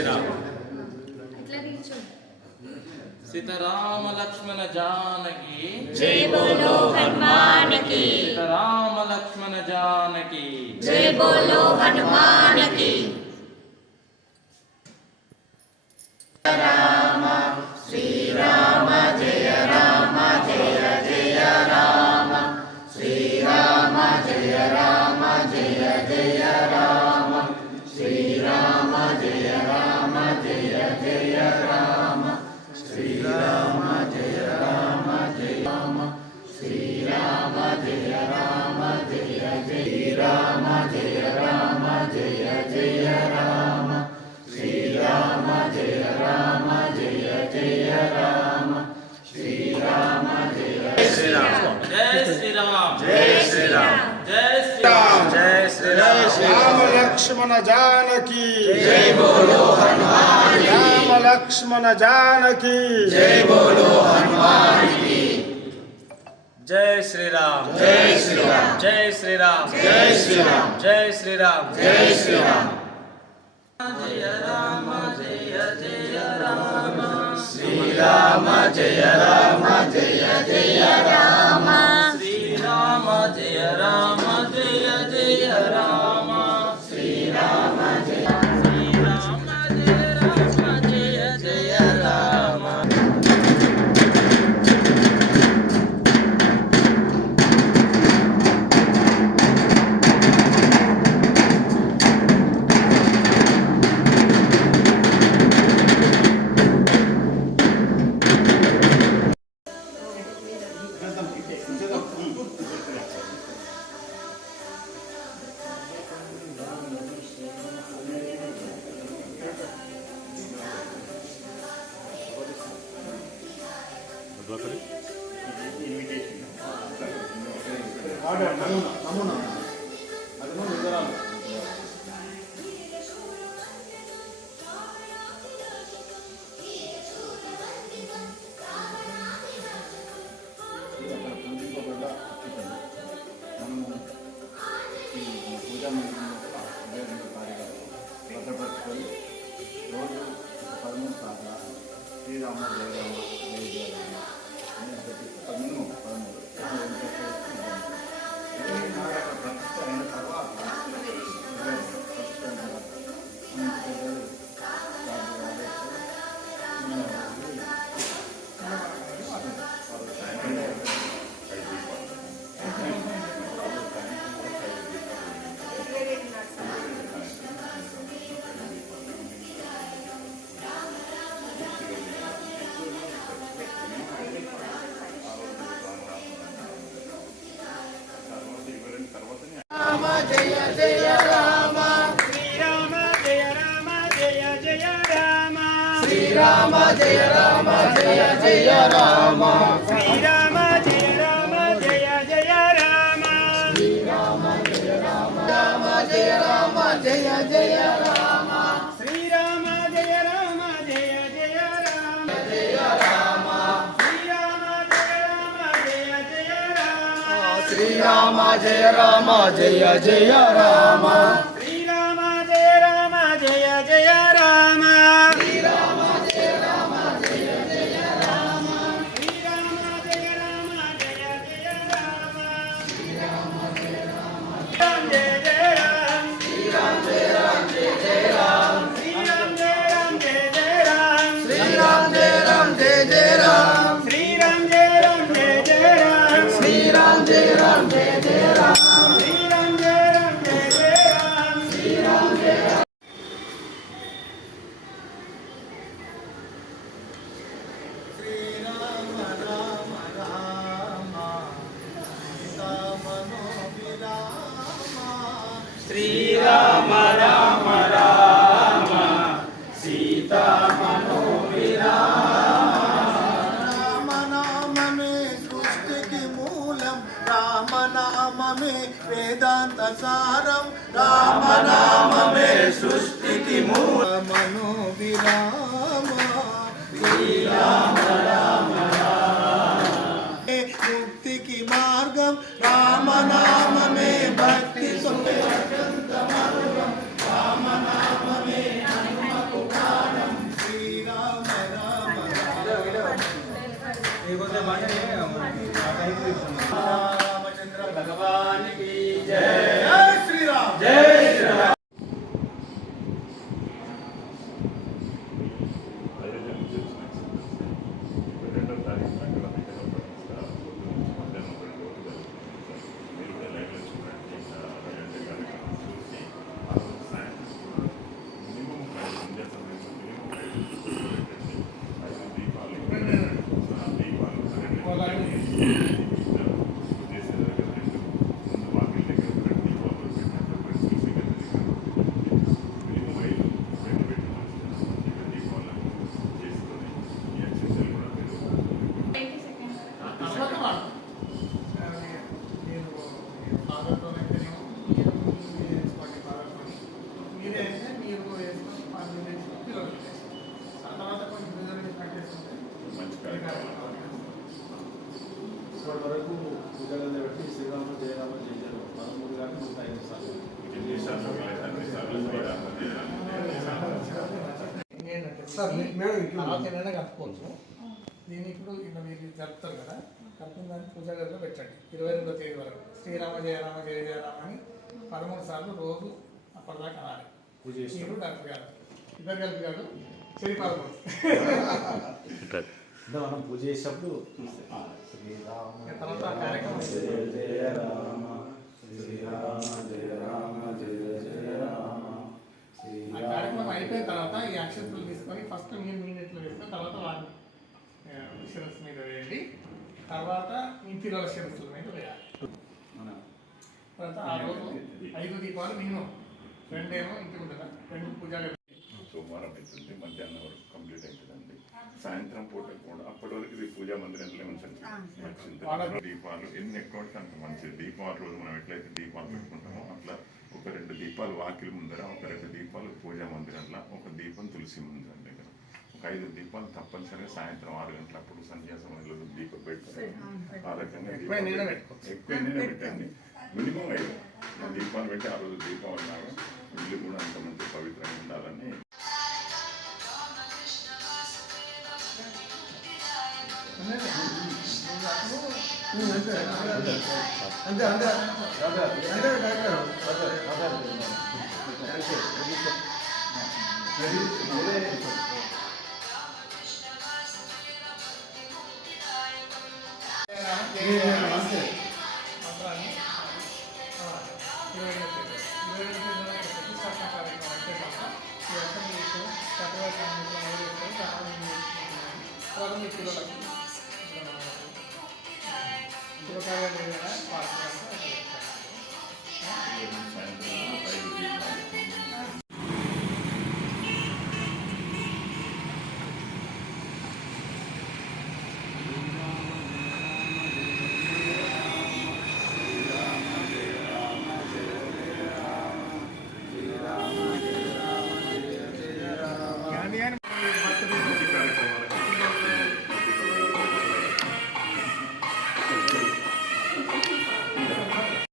శ్రీరామ్. सीताराम लक्ष्मण जानकी जय बोलो हनुमान की। सीताराम लक्ष्मण जानकी जय बोलो हनुमान की। राम श्री राम जय राम जय जय राम श्री राम जय राम जय जय राम श्री राम जय राम जय जय राम श्री राम जय राम जय राम श्री राम जय राम जय जय राम जय राम जय जय राम श्री राम जय राम जय जय राम श्री राम जय श्री राम। जय श्री राम। जय श्री राम। जय श्री राम। जय श्री राम। राम लक्ष्मण जानकी जय बोलो हनुमान की। राम लक्ष्मण जानकी जय बोलो हनुमान की। जय श्री राम। जय श्री राम। जय श्री राम। जय श्री राम। जय श्री राम। जय श्री राम। जय राम जय जय राम श्री राम जय राम जय जय राम श्री राम जय राम जय जय राम श्री राम जय श्री राम जय राम जय जय राम భద్రపరుచుకొని రోజు 13 సార్లు శ్రీరామ జయ రామ జయ జయ రామ అనేది ప్రతిష్ట మినిమం 13 ప్రతిష్ట అయిన తర్వాత जय जय राम श्री राम जय राम जय जय राम श्री राम जय राम जय जय राम श्री राम जय राम जय जय राम श्री राम जय राम राम जय राम जय जय राम श्री राम जय राम जय जय राम जय राम श्री राम जय राम जय जय राम श्री राम जय राम जय जय राम श्री राम जय राम जय जय राम श्री राम जय राम जय जय राम श्री राम जय राम जय जय राम श्री राम जय राम राम जय जय राम श्री राम जय राम जय जय राम श्री राम जय राम जय जय राम श्री राम जय राम जय जय राम श्री राम जय राम जय जय राम श्री राम जय राम जय जय राम श्री राम जय राम जय जय राम श्री राम जय राम श्री राम राम राम सीता राम नाम में सृष्टि की मूलम राम नाम में वेदांत सारम राम नाम में सृष्टि की मूल मनोविराम श्री राम राम राम मुक्ति की मार्गम राम नाम में भक्ति सुख राम नाम में हनुमत రామచంద్ర భగవానికి జై. శ్రీరామ్. జై శ్రీరామ్. ఇప్పటి వరకు పూజలు పెట్టి శ్రీరామ జయరామ జయ 13 కానీ 105 సార్లు. ఆలోచన కలుపుకోవచ్చు. దీన్ని ఇప్పుడు ఇలా మీరు జరుపుతారు కదా, కలుపుకున్న దాన్ని పూజా గదిలో పెట్టండి 22వ తేదీ వరకు. శ్రీరామ జయ రామ జయ జయ రామ అని 13 సార్లు రోజు అప్పటిదాకా అనాలి. పూజ మీరు డాక్టర్ గారు ఇద్దరు కలిపి కాదు, చెరి 13 మనం పూజ చేసేటప్పుడు తర్వాత ఆ కార్యక్రమం జయ జయ రామ శ్రీరామ జయ రామ జయ జయ రామ. ఆ కార్యక్రమం అయిపోయిన తర్వాత ఈ అక్షంతలు తీసుకొని ఫస్ట్ మీరు మీ నెట్లో వేసుకొని తర్వాత వాటిని శిరస్సు మీద వేయండి. తర్వాత మీ పిల్లల శిరస్సుల మీద వేయాలి. తర్వాత ఆ రోజు 5 దీపాలు మినిమం, 2 ఏమో ఇంటికి ఉండగా 2 పూజలు. సోమవారం అవుతుంది, మధ్యాహ్నం వరకు కంప్లీట్ అవుతుందండి. సాయంత్రం పూట కూడా అప్పటి వరకు ఇది పూజా మందిరంలో ఉంచండి. దీపాలు ఎన్ని ఎక్కువ అంత మంచిది. దీపాల రోజు మనం ఎట్లయితే దీపాలు పెట్టుకుంటామో అట్లా ఒక 2 దీపాలు వాకిలి ముందర, ఒక 2 దీపాలు పూజా మందిరంలో, ఒక దీపం తులసి మందిరం దగ్గర, ఒక 5 దీపాలు తప్పనిసరిగా సాయంత్రం 6 గంటలప్పుడు సంధ్యా సమయంలో దీపం పెట్టుకుంటారు. ఆ రకంగా ఎక్కువ పెట్టండి. మినిమం 5 దీపాలు పెట్టి ఆ రోజు దీపావళి లాగా ఇల్లు కూడా అంత మంచి పవిత్రంగా ఉండాలని. అంతే అంతే శుభకార్యాలు